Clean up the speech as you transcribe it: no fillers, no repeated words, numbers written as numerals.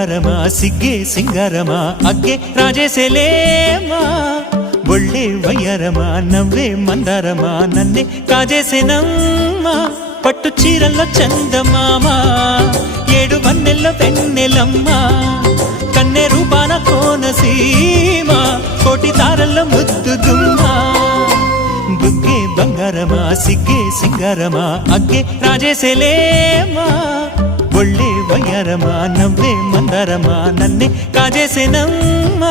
బంగారమా సిగ్గే సింగారమా అగ్గే రాజేసేలేమా ఒళ్ళే వయ్యారమా నవ్వే మందారమా నన్నే కాజేసేనమ్మా పట్టు చీరల్లో చందమామా ఏడు వన్నెల్లో పెన్నెలమ్మా కన్నె రూపాన కోనసీమ కోటి తారల్లో ముద్దుదుమ్మా బుగ్గే బంగారమా సిగ్గే సింగారమా అగ్గే రాజేసేలేమా ఒళ్ళే వయ్యారమా నవ్వే మందారమా నన్నే కాజేసేనమ్మా